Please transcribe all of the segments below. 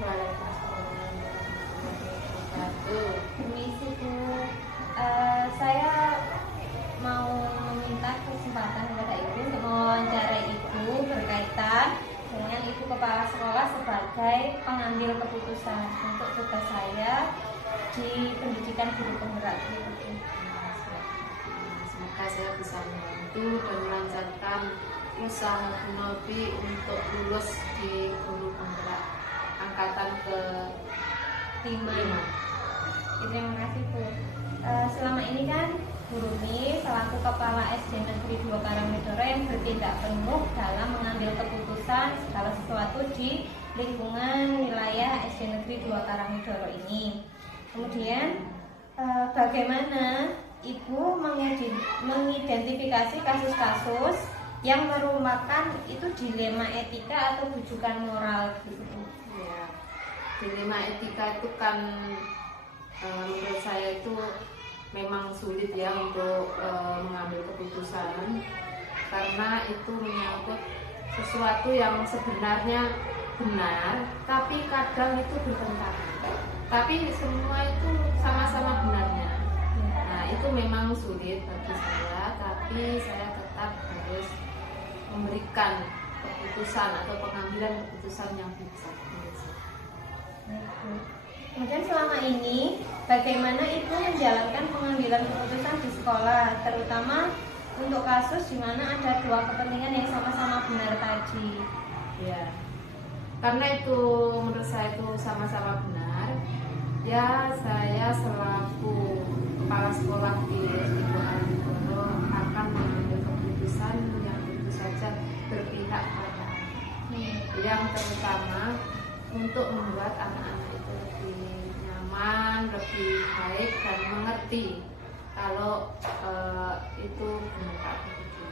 Waalaikumsalam warahmatullahi wabarakatuh. Permisi Bu, saya mau meminta kesempatan kepada Ibu untuk mewawancarai Ibu berkaitan dengan Ibu Kepala Sekolah sebagai pengambil keputusan untuk tugas saya di pendidikan guru penggerak. Semoga saya bisa membantu dan melancarkan usaha Bu Novi untuk lulus di guru penggerak angkatan ke-5. Terima kasih Bu. Selama ini kan Bu Rumi selaku Kepala SD Negeri 2 Karangwidoro yang bertindak penuh dalam mengambil keputusan segala sesuatu di lingkungan wilayah SD Negeri 2 Karangwidoro ini. Kemudian bagaimana Ibu mengidentifikasi kasus-kasus yang merupakan itu dilema etika atau rujukan moral gitu? Ya, dilema etika itu kan menurut saya itu memang sulit ya untuk mengambil keputusan, karena itu menyangkut sesuatu yang sebenarnya benar tapi kadang itu bertentangan, tapi semua itu sama-sama benarnya. Nah, itu memang sulit bagi saya, tapi saya tetap harus memberikan keputusan atau pengambilan keputusan yang bijak. Kemudian selama ini bagaimana Ibu menjalankan pengambilan keputusan di sekolah, terutama untuk kasus di mana ada dua kepentingan yang sama-sama benar tadi? Ya, karena itu menurut saya itu sama-sama benar. Ya, saya selaku kepala sekolah di SD Karangwidoro akan mengambil keputusan yang tentu saja berpihak pada yang terutama untuk membuat anak-anak itu lebih nyaman, lebih baik dan mengerti kalau itu benar begitu.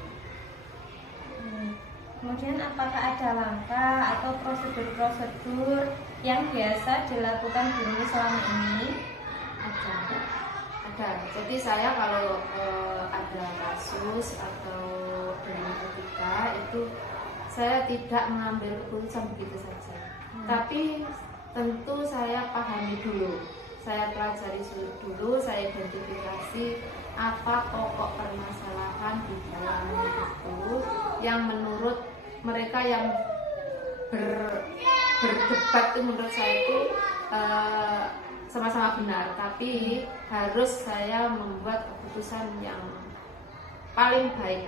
Kemudian apakah ada langkah atau prosedur-prosedur yang biasa dilakukan guru selama ini? Ada. Jadi saya kalau ada kasus atau dilema etika itu saya tidak mengambil keputusan begitu saja. Tapi tentu saya pahami dulu, saya pelajari dulu, saya identifikasi apa pokok permasalahan di dalam itu yang menurut mereka yang berdebat itu menurut saya itu sama-sama benar, tapi harus saya membuat keputusan yang paling baik.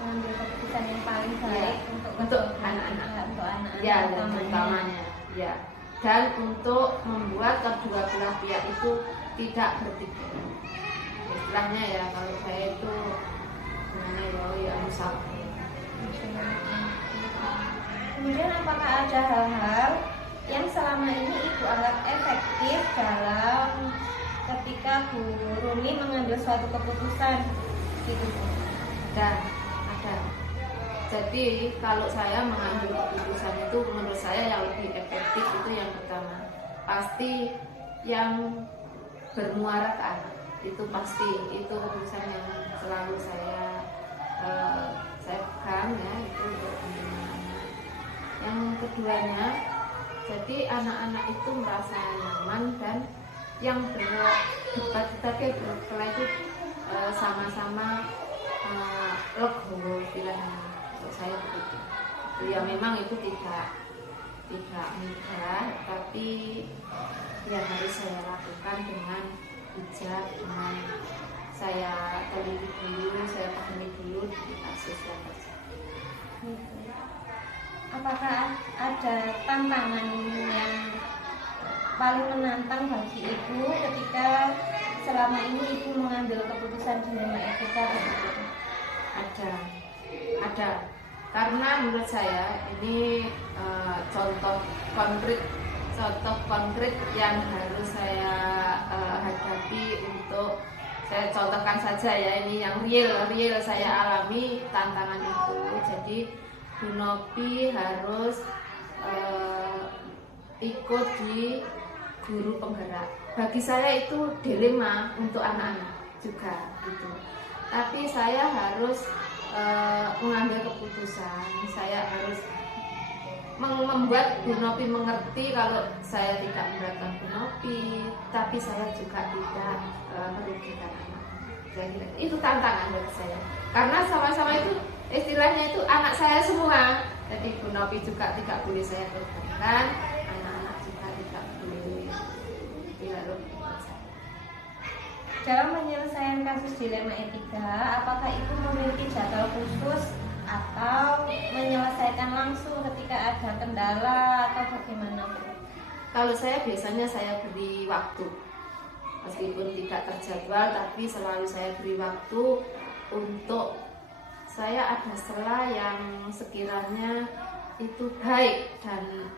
Mengambil keputusan yang paling baik untuk anak-anak, ya, utamanya, ya, dan untuk membuat kedua belah pihak itu tidak bertikai. Istilahnya ya, kalau saya itu gimana ya, musyawarah. Kemudian apakah ada hal-hal yang selama ini Ibu anggap efektif dalam ketika Bu Rumi mengambil suatu keputusan gitu? Ada. Jadi kalau saya mengambil keputusan itu menurut saya yang lebih efektif itu yang pertama pasti yang bermuara ke anak, itu pasti itu keputusan yang selalu saya pegang ya, itu untuk anak. Yang keduanya, jadi anak-anak itu merasa nyaman dan yang berdebat tadi setelah itu sama-sama legowo istilahnya. Untuk saya begitu. Ya memang itu tidak mudah, tapi ya harus saya lakukan dengan bijak, dengan saya teliti dulu, saya pahami dulu di kasus yang terjadi. Apakah ada tantangan yang paling menantang bagi Ibu ketika selama ini Ibu mengambil keputusan dilema etika begitu? Ada. Karena menurut saya ini contoh konkret yang harus saya hadapi. Untuk saya contohkan saja ya, ini yang real saya alami tantangan itu. Jadi Bu Novi harus ikut di guru penggerak. Bagi saya itu dilema untuk anak-anak juga gitu. Tapi saya harus mengambil keputusan, saya harus membuat Bu Nopi mengerti kalau saya tidak memberatkan Bu Nopi, tapi saya juga tidak merugikan anak. Itu tantangan bagi saya, karena sama-sama itu istilahnya itu anak saya semua. Jadi Bu Nopi juga tidak boleh saya korbankan, anak-anak juga tidak boleh dilarutkan saya. Dalam penyelesaian kasus dilema etika, apakah Ibu memiliki jadwal khusus atau menyelesaikan langsung ketika ada kendala atau bagaimana? Kalau saya biasanya saya beri waktu, meskipun tidak terjadwal, tapi selalu saya beri waktu untuk saya ada sela yang sekiranya itu baik dan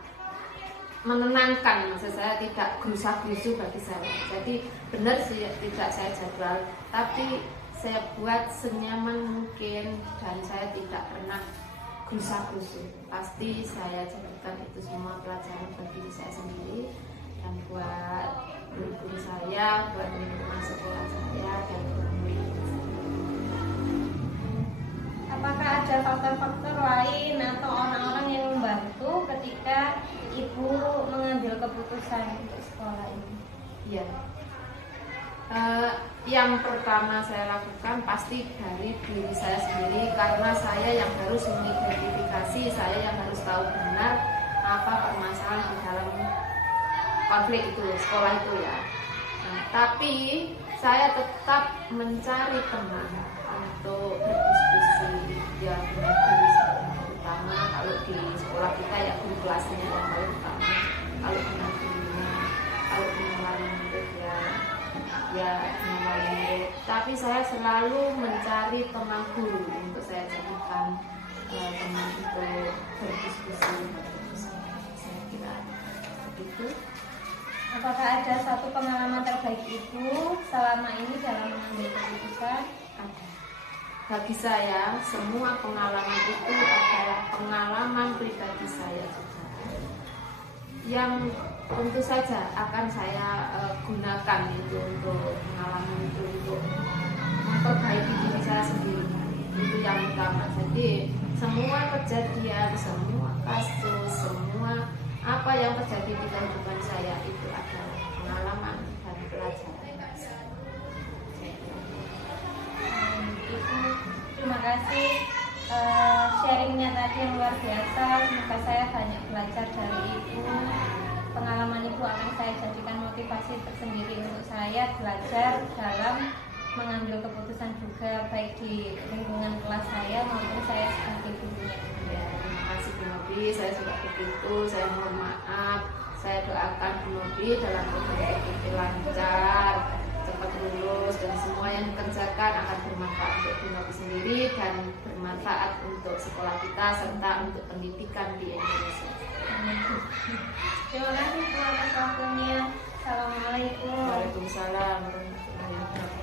menenangkan. Maksud saya tidak gerusa-gerusu bagi saya. Jadi benar sih tidak saya jadwal, tapi saya buat senyaman mungkin dan saya tidak pernah gerusa-gerusu. Pasti saya jadikan itu semua pelajaran bagi diri saya sendiri dan buat guru-guru saya, buat lingkungan sekolah saya dan murid-murid saya. Apakah ada faktor-faktor lain atau orang-orang yang membantu ketika Ibu mengambil keputusan untuk sekolah ini? Iya. Yang pertama saya lakukan pasti dari diri saya sendiri, karena saya yang harus mengidentifikasi, saya yang harus tahu benar apa permasalahan di dalam konflik itu, sekolah itu ya. Nah, tapi saya tetap mencari teman untuk berdiskusi ya dengan diri saya, terutama kalau di sekolah kita ya guru kelasnya yang paling utama, kalau dengan gurunya, kalau dengan wali murid ya dengan wali murid. Tapi saya selalu mencari teman guru untuk saya jadikan teman untuk berdiskusi. Saya kira begitu. Apakah ada satu pengalaman terbaik Ibu selama ini dalam mengambil keputusan? Ada. Bagi saya, semua pengalaman itu adalah pengalaman pribadi saya juga, yang tentu saja akan saya gunakan itu untuk pengalaman itu untuk memperbaiki diri saya sendiri. Itu yang utama. Jadi semua kejadian, semua kasus, semua apa yang terjadi di kehidupan saya itu adalah pengalaman dan pelajaran. Ibu, terima kasih sharingnya tadi yang luar biasa. Semoga saya banyak belajar dari Ibu. Pengalaman Ibu akan saya jadikan motivasi tersendiri untuk saya belajar dalam mengambil keputusan juga, baik di lingkungan kelas saya maupun saya sebagai gurunya. Ya, terima kasih Bu Nopi, saya juga begitu. Saya mohon maaf. Saya doakan Bu Nopi dalam program itu lancar, cepat lulus, dan semua yang dikerjakan akan bermanfaat untuk Bu Nopi sendiri dan bermanfaat untuk sekolah kita serta untuk pendidikan di Indonesia. Terima kasih Bu atas waktunya. Assalamualaikum. Waalaikumsalam warahmatullahi wabarakatuh.